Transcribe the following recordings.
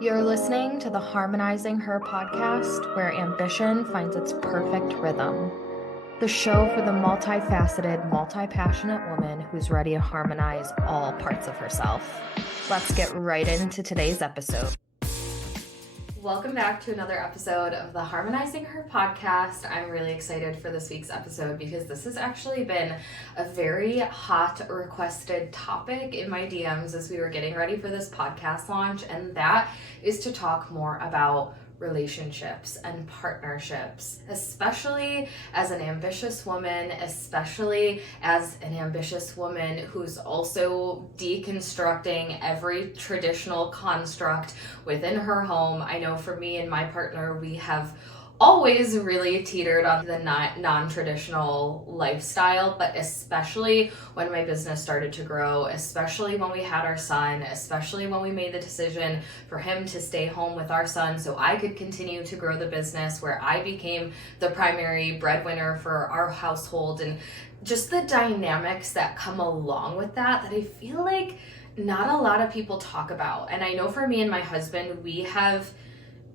You're listening to the Harmonizing Her podcast, where ambition finds its perfect rhythm. The show for the multifaceted, multi-passionate woman who's ready to harmonize all parts of herself. Let's get right into today's episode. Welcome back to another episode of the Harmonizing Her podcast. I'm really excited for this week's episode because this has actually been a very hot requested topic in my DMs as we were getting ready for this podcast launch, and that is to talk more about relationships and partnerships, especially as an ambitious woman, who's also deconstructing every traditional construct within her home. I know for me and my partner, we have always really teetered on the non-traditional lifestyle, but especially when my business started to grow, especially when we had our son, especially when we made the decision for him to stay home with our son so I could continue to grow the business, where I became the primary breadwinner for our household, and just the dynamics that come along with that I feel like not a lot of people talk about. And I know for me and my husband, we have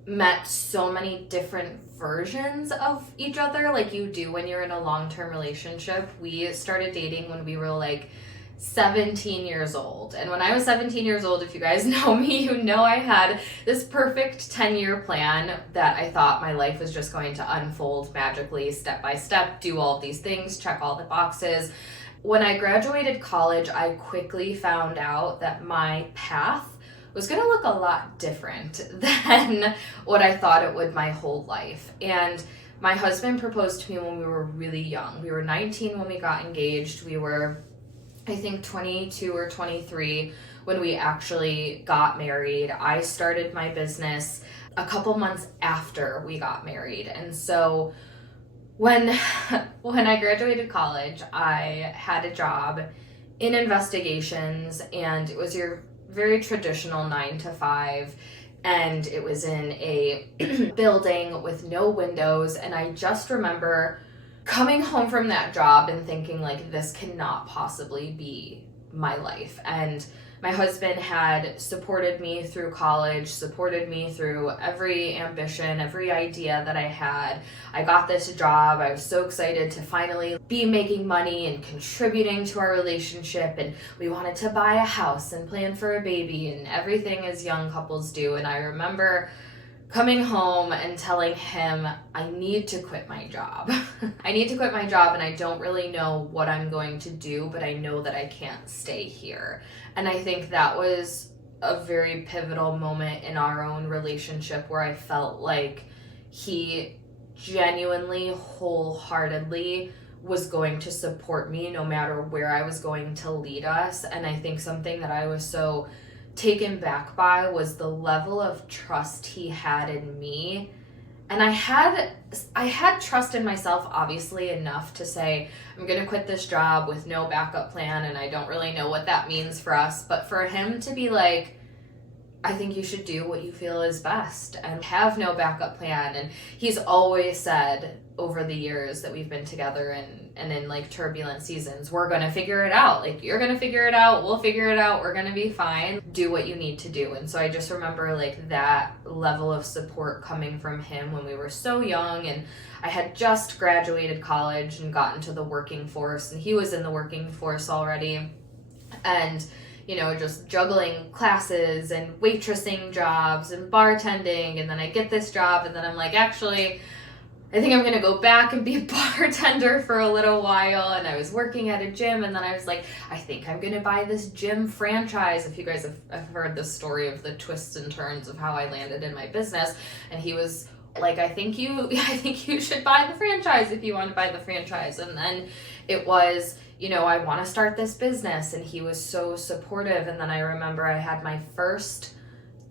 met so many different versions of each other, like you do when you're in a long-term relationship. We started dating when we were like 17 years old. And when I was 17 years old, if you guys know me, you know I had this perfect 10-year plan that I thought my life was just going to unfold magically, step by step, do all of these things, check all the boxes. When I graduated college, I quickly found out that my path was going to look a lot different than what I thought it would my whole life. And my husband proposed to me when we were really young. We were 19 when we got engaged. We were, I think, 22 or 23 when we actually got married. I started my business a couple months after we got married. And so when I graduated college, I had a job in investigations, and it was your very traditional 9 to 5, and it was in a building with no windows. And I just remember coming home from that job and thinking, like, this cannot possibly be my life. And my husband had supported me through college, supported me through every ambition, every idea that I had. I got this job. I was so excited to finally be making money and contributing to our relationship. And we wanted to buy a house and plan for a baby and everything as young couples do. And I remember coming home and telling him, I need to quit my job. I need to quit my job, and I don't really know what I'm going to do, but I know that I can't stay here. And I think that was a very pivotal moment in our own relationship where I felt like he genuinely, wholeheartedly was going to support me no matter where I was going to lead us. And I think something that I was so taken back by was the level of trust he had in me. And I had trust in myself, obviously, enough to say, I'm going to quit this job with no backup plan, and I don't really know what that means for us. But for him to be like, I think you should do what you feel is best, and have no backup plan. And he's always said over the years that we've been together and in like turbulent seasons, we're going to figure it out. Like, you're going to figure it out. We'll figure it out. We're going to be fine. Do what you need to do. And so I just remember like that level of support coming from him when we were so young. And I had just graduated college and gotten to the working force, and he was in the working force already. And you know, just juggling classes and waitressing jobs and bartending. And then I get this job, and then I'm like, actually, I think I'm going to go back and be a bartender for a little while. And I was working at a gym, and then I was like, I think I'm going to buy this gym franchise. If you guys have heard the story of the twists and turns of how I landed in my business. And he was like, I think you should buy the franchise if you want to buy the franchise. And then it was, you know, I want to start this business, and he was so supportive. And then I remember I had my first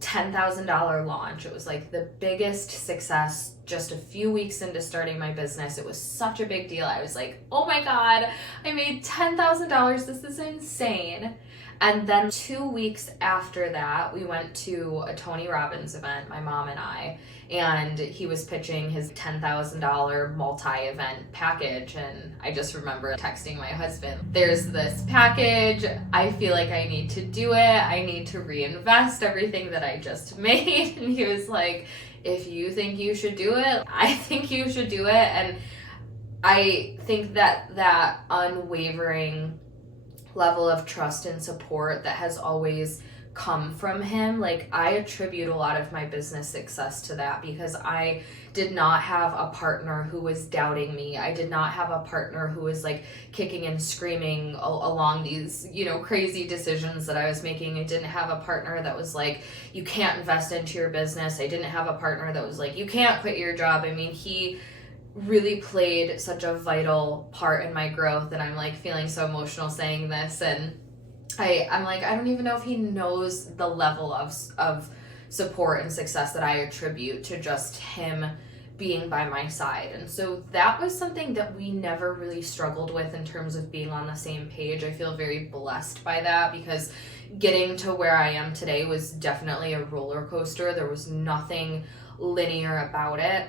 $10,000 launch. It was like the biggest success just a few weeks into starting my business. It was such a big deal. I was like, oh my God, I made $10,000. This is insane. And then 2 weeks after that, we went to a Tony Robbins event, my mom and I, and he was pitching his $10,000 multi-event package. And I just remember texting my husband, there's this package. I feel like I need to do it. I need to reinvest everything that I just made. And he was like, if you think you should do it, I think you should do it. And I think that unwavering level of trust and support that has always come from him, like, I attribute a lot of my business success to that, because I did not have a partner who was doubting me. I did not have a partner who was like kicking and screaming along these, crazy decisions that I was making. I didn't have a partner that was like, you can't invest into your business. I didn't have a partner that was like, you can't quit your job. I mean, he really played such a vital part in my growth, and I'm like feeling so emotional saying this, and I'm like, I don't even know if he knows the level of support and success that I attribute to just him being by my side. And so that was something that we never really struggled with in terms of being on the same page. I feel very blessed by that, because getting to where I am today was definitely a roller coaster. There was nothing linear about it.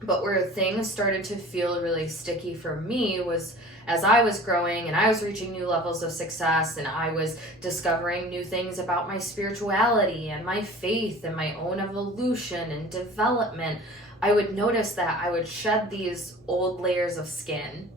But where things started to feel really sticky for me was as I was growing and I was reaching new levels of success, and I was discovering new things about my spirituality and my faith and my own evolution and development. I would notice that I would shed these old layers of skin,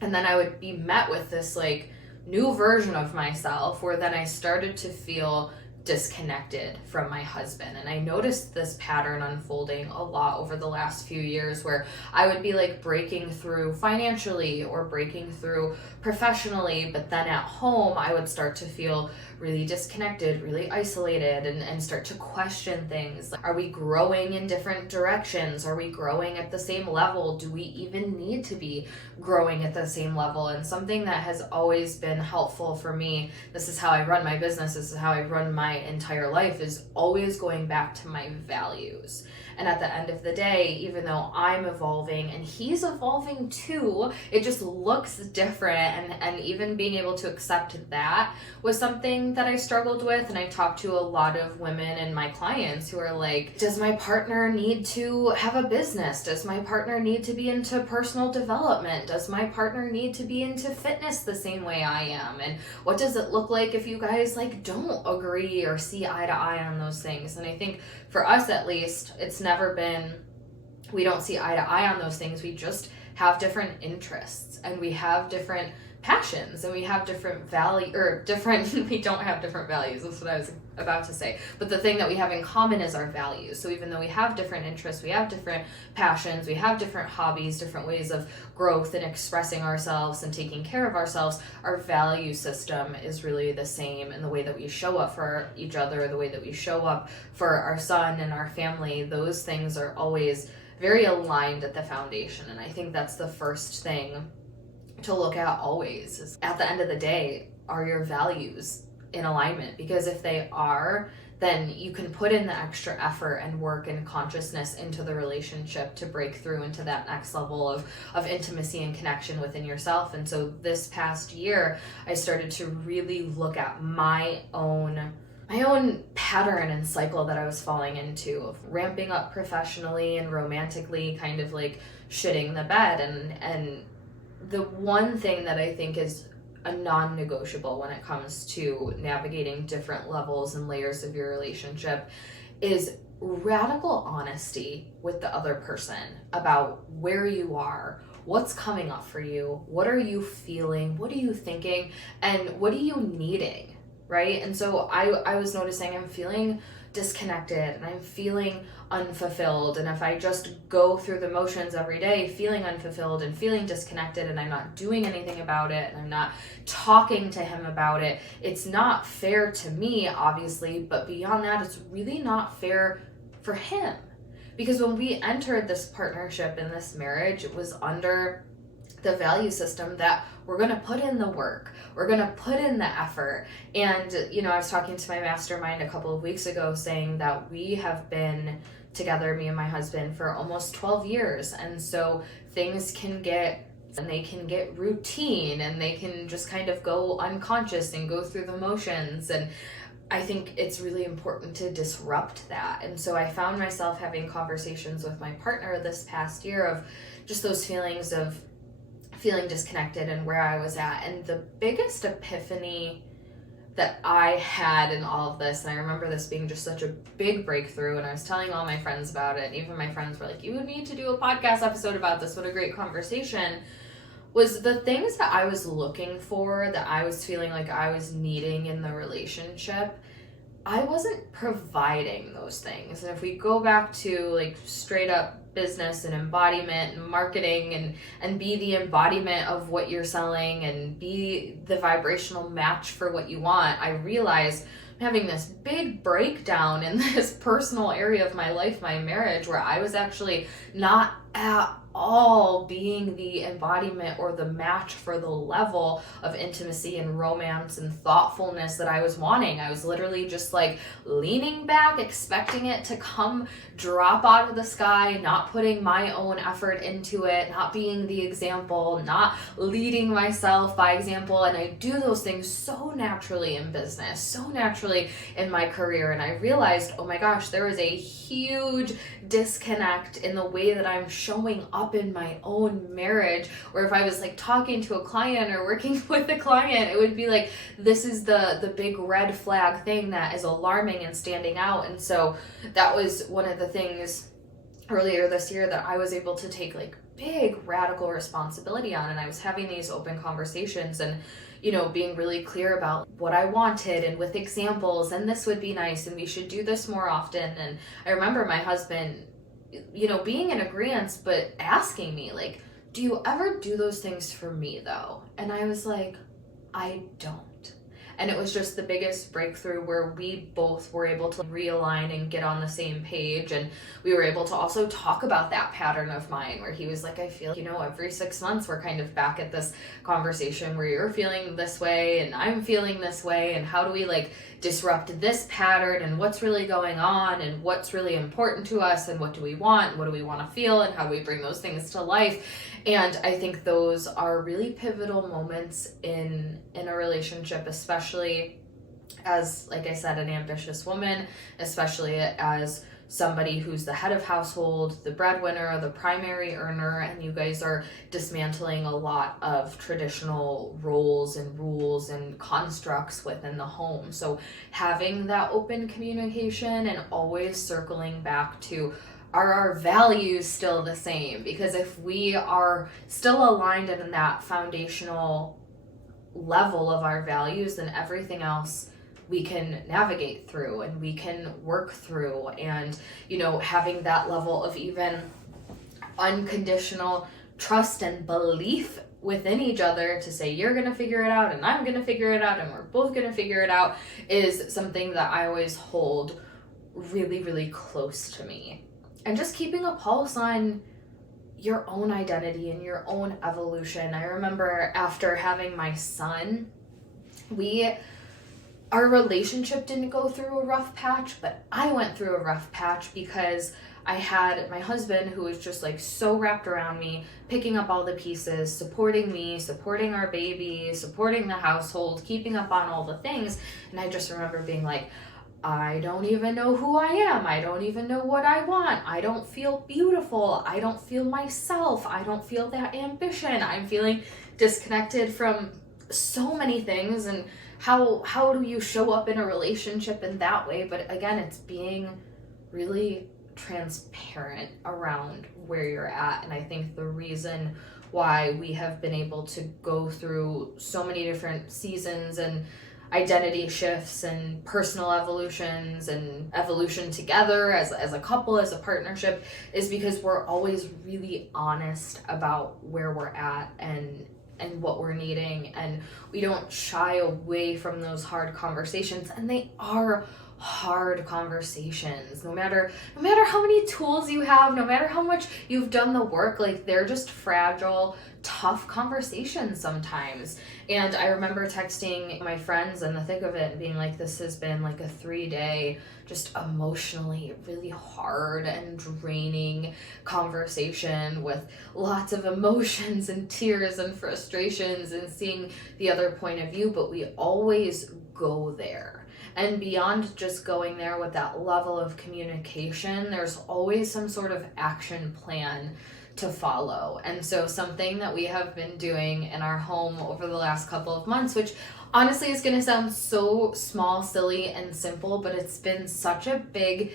and then I would be met with this like new version of myself, where then I started to feel disconnected from my husband. And I noticed this pattern unfolding a lot over the last few years, where I would be like breaking through financially or breaking through professionally, but then at home I would start to feel really disconnected, really isolated, and start to question things. Are we growing in different directions? Are we growing at the same level? Do we even need to be growing at the same level? And something that has always been helpful for me, this is how I run my business, this is how I run my entire life, is always going back to my values. And at the end of the day, even though I'm evolving and he's evolving too, it just looks different. And even being able to accept that was something that I struggled with. And I talked to a lot of women and my clients who are like, does my partner need to have a business? Does my partner need to be into personal development? Does my partner need to be into fitness the same way I am? And what does it look like if you guys like don't agree or see eye to eye on those things? And I think for us, at least, it's never been, we don't see eye to eye on those things. We just have different interests, and we have different passions, and we have different we don't have different values. That's what I was about to say. But the thing that we have in common is our values. So even though we have different interests, we have different passions, we have different hobbies, different ways of growth and expressing ourselves and taking care of ourselves, our value system is really the same. And the way that we show up for each other, the way that we show up for our son and our family, those things are always very aligned at the foundation. And I think that's the first thing to look at always, is at the end of the day, are your values in alignment? Because if they are, then you can put in the extra effort and work and consciousness into the relationship to break through into that next level of intimacy and connection within yourself. And so this past year, I started to really look at my own pattern and cycle that I was falling into, of ramping up professionally and romantically, kind of like shitting the bed. And the one thing that I think is a non-negotiable when it comes to navigating different levels and layers of your relationship is radical honesty with the other person about where you are, what's coming up for you, what are you feeling, what are you thinking, and what are you needing, right? And so I was noticing I'm feeling disconnected and I'm feeling unfulfilled, and if I just go through the motions every day feeling unfulfilled and feeling disconnected, and I'm not doing anything about it, and I'm not talking to him about it, it's not fair to me, obviously, but beyond that, it's really not fair for him. Because when we entered this partnership and this marriage, it was under the value system that we're going to put in the work, we're going to put in the effort. And I was talking to my mastermind a couple of weeks ago saying that we have been together, me and my husband, for almost 12 years. And so things can get and they can get routine and they can just kind of go unconscious and go through the motions. And I think it's really important to disrupt that. And so I found myself having conversations with my partner this past year of just those feelings of feeling disconnected and where I was at. And the biggest epiphany that I had in all of this, and I remember this being just such a big breakthrough, and I was telling all my friends about it, and even my friends were like, you would need to do a podcast episode about this, what a great conversation, was the things that I was looking for, that I was feeling like I was needing in the relationship, I wasn't providing those things. And if we go back to like straight up business and embodiment and marketing and be the embodiment of what you're selling and be the vibrational match for what you want, I realized I'm having this big breakdown in this personal area of my life, my marriage, where I was actually not at all being the embodiment or the match for the level of intimacy and romance and thoughtfulness that I was wanting. I was literally just like leaning back, expecting it to come drop out of the sky, not putting my own effort into it, not being the example, not leading myself by example. And I do those things so naturally in business, so naturally in my career. And I realized, oh my gosh, there is a huge disconnect in the way that I'm showing up in my own marriage, where if I was like talking to a client or working with a client, it would be like, this is the big red flag thing that is alarming and standing out. And so that was one of the things earlier this year that I was able to take like big radical responsibility on. And I was having these open conversations and, you know, being really clear about what I wanted and with examples, and this would be nice and we should do this more often. And I remember my husband, you know, being in agreement, but asking me like, do you ever do those things for me though? And I was like, I don't. And it was just the biggest breakthrough where we both were able to realign and get on the same page. And we were able to also talk about that pattern of mine where he was like, I feel, you know, every 6 months we're kind of back at this conversation where you're feeling this way and I'm feeling this way. And how do we like disrupt this pattern and what's really going on and what's really important to us and what do we want? What do we want to feel? And how do we bring those things to life? And I think those are really pivotal moments in a relationship, especially as, like I said, an ambitious woman, especially as somebody who's the head of household, the breadwinner, the primary earner, and you guys are dismantling a lot of traditional roles and rules and constructs within the home. So having that open communication and always circling back to, are our values still the same? Because if we are still aligned in that foundational level of our values, then everything else we can navigate through and we can work through. And, you know, having that level of even unconditional trust and belief within each other to say, you're going to figure it out and I'm going to figure it out and we're both going to figure it out, is something that I always hold really, really close to me. And just keeping a pulse on your own identity and your own evolution. I remember after having my son, our relationship didn't go through a rough patch, but I went through a rough patch because I had my husband who was just like so wrapped around me, picking up all the pieces, supporting me, supporting our baby, supporting the household, keeping up on all the things. And I just remember being like, I don't even know who I am. I don't even know what I want. I don't feel beautiful. I don't feel myself. I don't feel that ambition. I'm feeling disconnected from so many things. And how do you show up in a relationship in that way? But again, it's being really transparent around where you're at. And I think the reason why we have been able to go through so many different seasons and identity shifts and personal evolutions and evolution together as a couple, as a partnership, is because we're always really honest about where we're at and what we're needing, and we don't shy away from those hard conversations. And they are hard conversations. No matter how many tools you have, no matter how much you've done the work, like they're just fragile, tough conversations sometimes. And I remember texting my friends in the thick of it and being like, this has been like a 3-day, just emotionally really hard and draining conversation with lots of emotions and tears and frustrations and seeing the other point of view, but we always go there. And beyond just going there with that level of communication, there's always some sort of action plan to follow. And so something that we have been doing in our home over the last couple of months, which honestly is going to sound so small, silly, and simple, but it's been such a big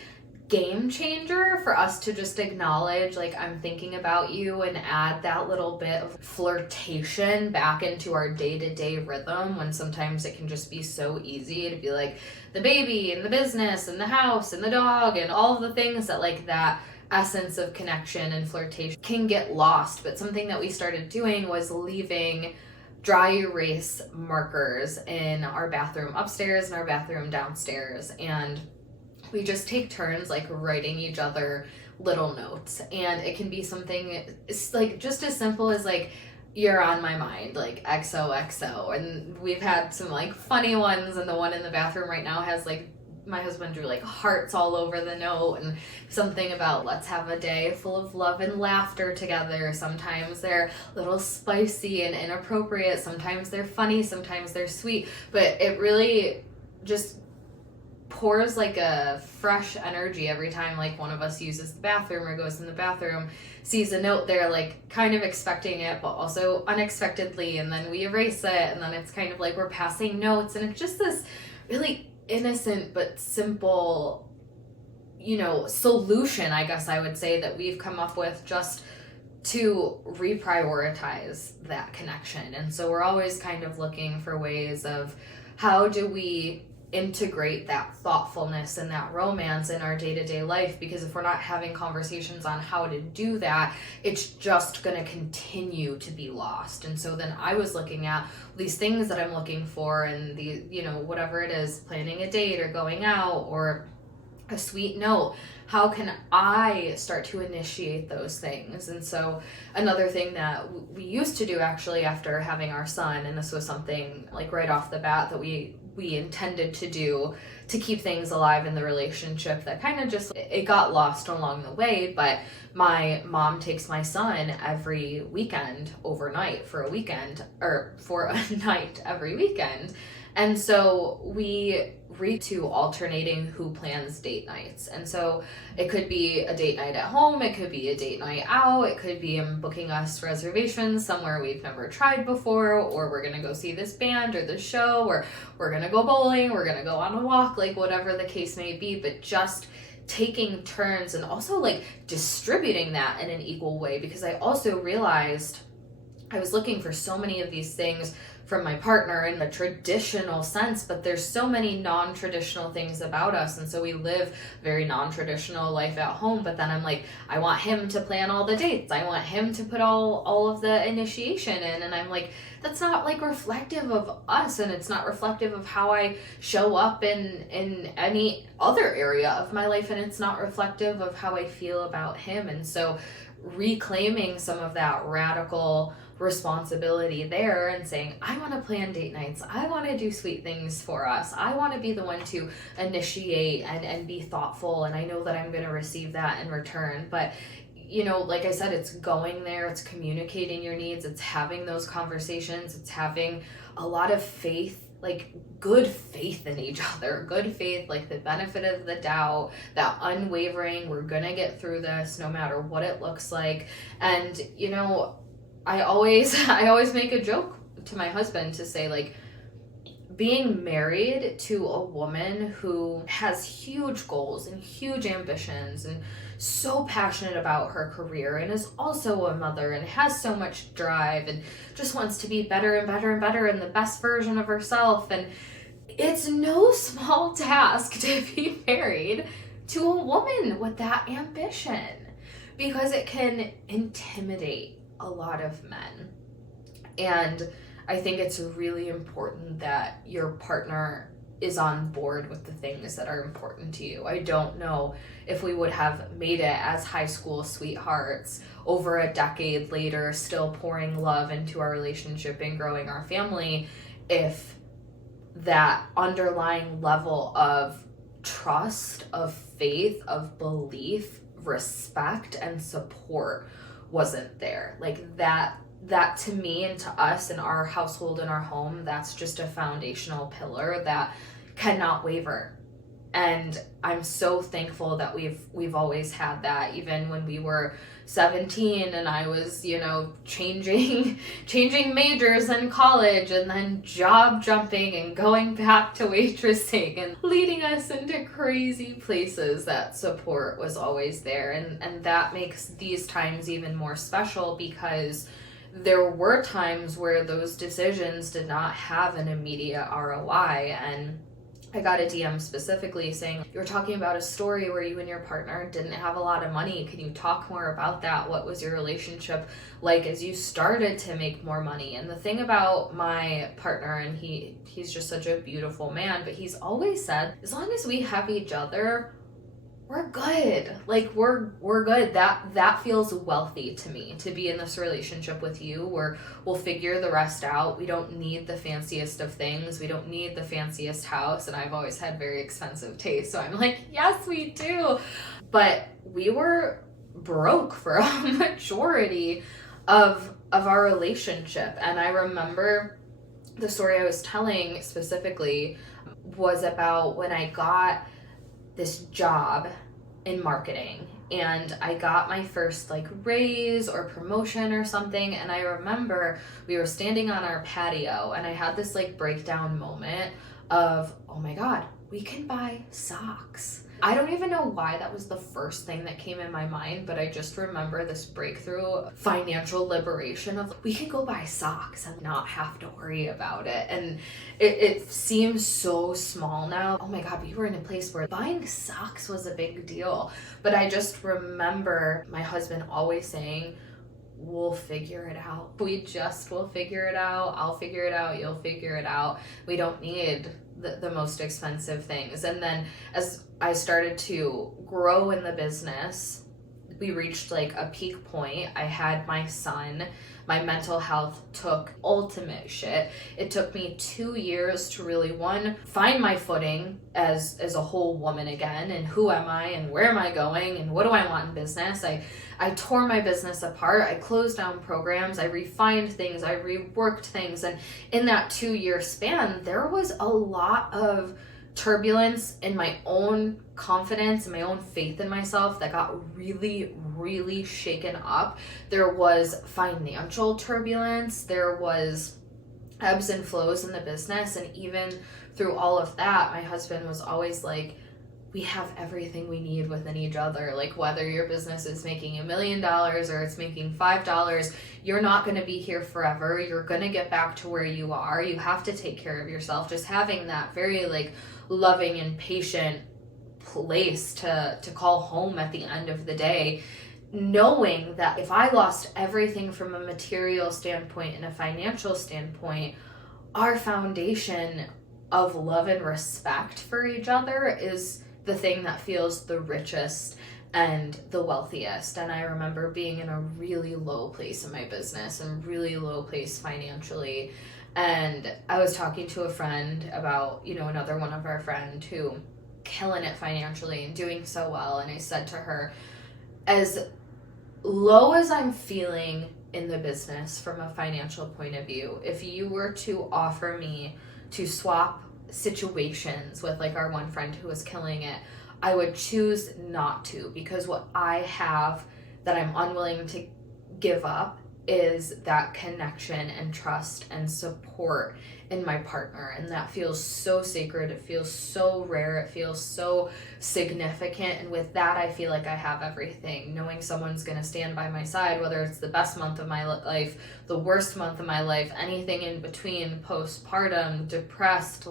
game changer for us to just acknowledge, like, I'm thinking about you, and add that little bit of flirtation back into our day-to-day rhythm, when sometimes it can just be so easy to be like the baby and the business and the house and the dog and all of the things that, like, that essence of connection and flirtation can get lost. But something that we started doing was leaving dry erase markers in our bathroom upstairs and our bathroom downstairs, and we just take turns like writing each other little notes. And it can be something, it's like just as simple as like, you're on my mind, like XOXO. And we've had some like funny ones, and the one in the bathroom right now has like, my husband drew like hearts all over the note, and something about let's have a day full of love and laughter together. Sometimes they're a little spicy and inappropriate, sometimes they're funny, sometimes they're sweet, but it really just pours like a fresh energy every time like one of us uses the bathroom or goes in the bathroom, sees a note there, like kind of expecting it but also unexpectedly, and then we erase it, and then it's kind of like we're passing notes, and it's just this really innocent but simple, solution, I guess I would say, that we've come up with just to reprioritize that connection. And so we're always kind of looking for ways of how do we integrate that thoughtfulness and that romance in our day-to-day life, because if we're not having conversations on how to do that, it's just going to continue to be lost. And so then I was looking at these things that I'm looking for, and the whatever it is, planning a date or going out or a sweet note, how can I start to initiate those things? And so another thing that we used to do actually after having our son, and this was something like right off the bat that we intended to do to keep things alive in the relationship, that kind of just, it got lost along the way. But my mom takes my son every weekend overnight for a weekend, or for a night every weekend. And so we read to alternating who plans date nights. And so it could be a date night at home, it could be a date night out, it could be booking us reservations somewhere we've never tried before, or we're gonna go see this band or this show, or we're gonna go bowling, we're gonna go on a walk, like whatever the case may be. But just taking turns, and also like distributing that in an equal way, because I also realized I was looking for so many of these things from my partner in the traditional sense, but there's so many non-traditional things about us, and so we live very non-traditional life at home. But then I'm like, I want him to plan all the dates, I want him to put all of the initiation in, and I'm like, that's not like reflective of us, and it's not reflective of how I show up in any other area of my life, and it's not reflective of how I feel about him. And so reclaiming some of that radical responsibility there, and saying, I want to plan date nights, I want to do sweet things for us, I want to be the one to initiate and be thoughtful, and I know that I'm going to receive that in return. But like I said, it's going there, it's communicating your needs, it's having those conversations, it's having a lot of faith, like good faith in each other, good faith, like the benefit of the doubt, that unwavering, we're gonna get through this no matter what it looks like. And I always make a joke to my husband to say, like, being married to a woman who has huge goals and huge ambitions and so passionate about her career, and is also a mother and has so much drive and just wants to be better and better and better and the best version of herself. And it's no small task to be married to a woman with that ambition, because it can intimidate a lot of men. And I think it's really important that your partner is on board with the things that are important to you. I don't know if we would have made it as high school sweethearts over a decade later, still pouring love into our relationship and growing our family, if that underlying level of trust, of faith, of belief, respect, and support wasn't there. Like that to me and to us in our household, in our home, that's just a foundational pillar that cannot waver. And I'm so thankful that we've always had that, even when we were 17 and I was, changing majors in college and then job jumping and going back to waitressing and leading us into crazy places. That support was always there. And that makes these times even more special, because there were times where those decisions did not have an immediate ROI. And I got a DM specifically saying, you were talking about a story where you and your partner didn't have a lot of money. Can you talk more about that? What was your relationship like as you started to make more money? And the thing about my partner, and he's just such a beautiful man, but he's always said, as long as we have each other, we're good. Like we're good. That feels wealthy to me, to be in this relationship with you where we'll figure the rest out. We don't need the fanciest of things. We don't need the fanciest house. And I've always had very expensive taste. So I'm like, yes, we do. But we were broke for a majority of our relationship. And I remember the story I was telling specifically was about when I got this job in marketing and I got my first raise or promotion or something. And I remember we were standing on our patio and I had this breakdown moment of, oh my God, we can buy socks. I don't even know why that was the first thing that came in my mind, but I just remember this breakthrough financial liberation of, we can go buy socks and not have to worry about it. And it seems so small now. Oh my God, we were in a place where buying socks was a big deal. But I just remember my husband always saying, we'll figure it out. We just will figure it out. I'll figure it out. You'll figure it out. We don't need the most expensive things. And then as I started to grow in the business, we reached a peak point. I had my son. My mental health took ultimate shit. It took me 2 years to really, find my footing as a whole woman again, and who am I and where am I going and what do I want in business. I tore my business apart. I closed down programs. I refined things. I reworked things. And in that 2-year span, there was a lot of turbulence in my own confidence and my own faith in myself that got really, really shaken up. There was financial turbulence. There was ebbs and flows in the business. And even through all of that, my husband was always like, we have everything we need within each other. Whether your business is making $1 million or it's making $5, you're not going to be here forever. You're going to get back to where you are. You have to take care of yourself. Just having that very loving and patient place to call home at the end of the day, knowing that if I lost everything from a material standpoint and a financial standpoint, our foundation of love and respect for each other is the thing that feels the richest and the wealthiest. And I remember being in a really low place in my business and really low place financially. And I was talking to a friend about, another one of our friends who killing it financially and doing so well. And I said to her, as low as I'm feeling in the business from a financial point of view, if you were to offer me to swap situations with our one friend who was killing it, I would choose not to, because what I have that I'm unwilling to give up is that connection and trust and support in my partner. And that feels so sacred. It feels so rare. It feels so significant. And with that, I feel like I have everything. Knowing someone's going to stand by my side, whether it's the best month of my life, the worst month of my life, anything in between, postpartum, depressed,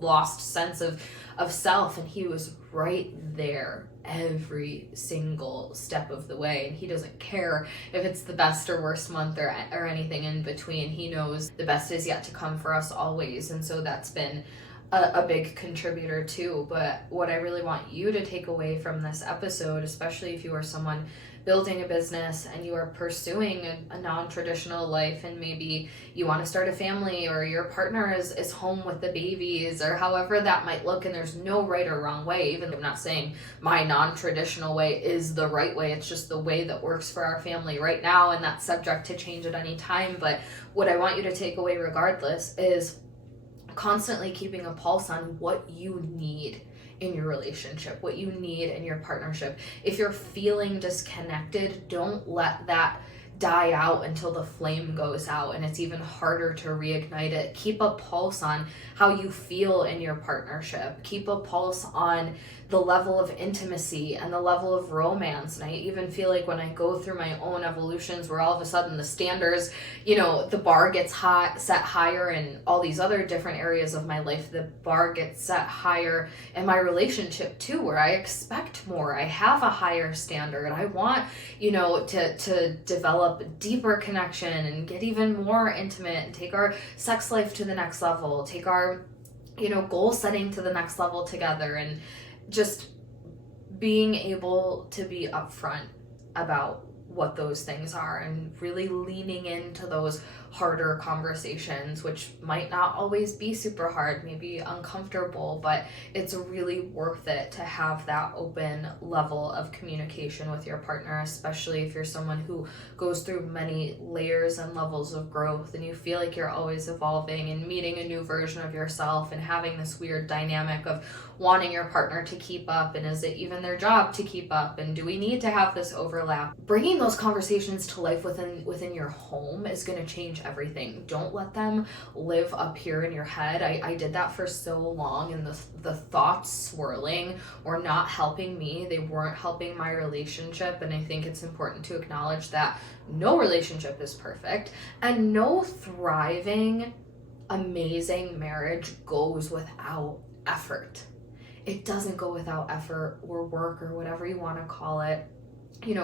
lost sense of self. And he was right there every single step of the way. And he doesn't care if it's the best or worst month or anything in between. He knows the best is yet to come for us always. And so that's been a big contributor too. But what I really want you to take away from this episode, especially if you are someone building a business and you are pursuing a non-traditional life, and maybe you want to start a family, or your partner is home with the babies, or however that might look, and there's no right or wrong way. Even though I'm not saying my non-traditional way is the right way, it's just the way that works for our family right now, and that's subject to change at any time. But what I want you to take away regardless is constantly keeping a pulse on what you need in your relationship, what you need in your partnership. If you're feeling disconnected, don't let that die out until the flame goes out and it's even harder to reignite it. Keep a pulse on how you feel in your partnership. Keep a pulse on the level of intimacy and the level of romance. And I even feel like when I go through my own evolutions where all of a sudden the standards, the bar gets set higher in all these other different areas of my life, the bar gets set higher in my relationship too, where I expect more. I have a higher standard. I want, to develop deeper connection and get even more intimate and take our sex life to the next level, take our, goal setting to the next level together, and just being able to be upfront about what those things are and really leaning into those harder conversations, which might not always be super hard, maybe uncomfortable, but it's really worth it to have that open level of communication with your partner, especially if you're someone who goes through many layers and levels of growth and you feel like you're always evolving and meeting a new version of yourself and having this weird dynamic of wanting your partner to keep up, and is it even their job to keep up, and do we need to have this overlap? Bringing those conversations to life within your home is going to change everything. Don't let them live up here in your head. I did that for so long, and the thoughts swirling were not helping me. They weren't helping my relationship, and I think it's important to acknowledge that no relationship is perfect, and no thriving, amazing marriage goes without effort. It doesn't go without effort or work or whatever you want to call it.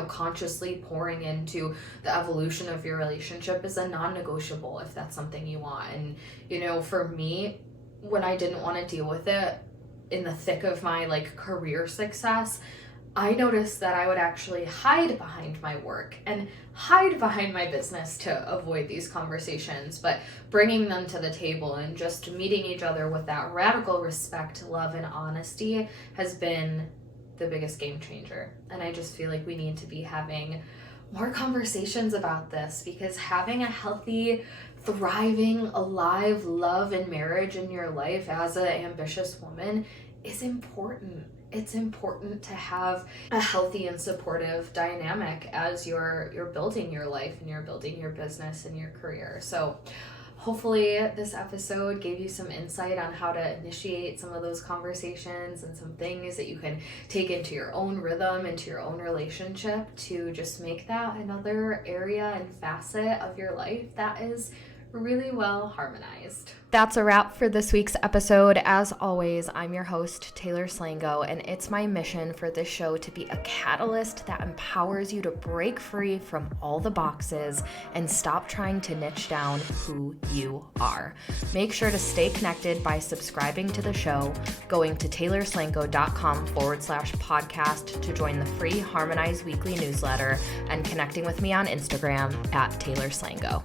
Consciously pouring into the evolution of your relationship is a non-negotiable if that's something you want. And, for me, when I didn't want to deal with it in the thick of my career success, I noticed that I would actually hide behind my work and hide behind my business to avoid these conversations, but bringing them to the table and just meeting each other with that radical respect, love, and honesty has been the biggest game changer. And I just feel like we need to be having more conversations about this, because having a healthy, thriving, alive love and marriage in your life as an ambitious woman is important. It's important to have a healthy and supportive dynamic as you're building your life and you're building your business and your career. So hopefully this episode gave you some insight on how to initiate some of those conversations and some things that you can take into your own rhythm, into your own relationship, to just make that another area and facet of your life that is really well harmonized. That's a wrap for this week's episode. As always, I'm your host, Taylor Slango, and it's my mission for this show to be a catalyst that empowers you to break free from all the boxes and stop trying to niche down who you are. Make sure to stay connected by subscribing to the show, going to taylorslango.com/podcast to join the free Harmonize weekly newsletter, and connecting with me on Instagram @TaylorSlango.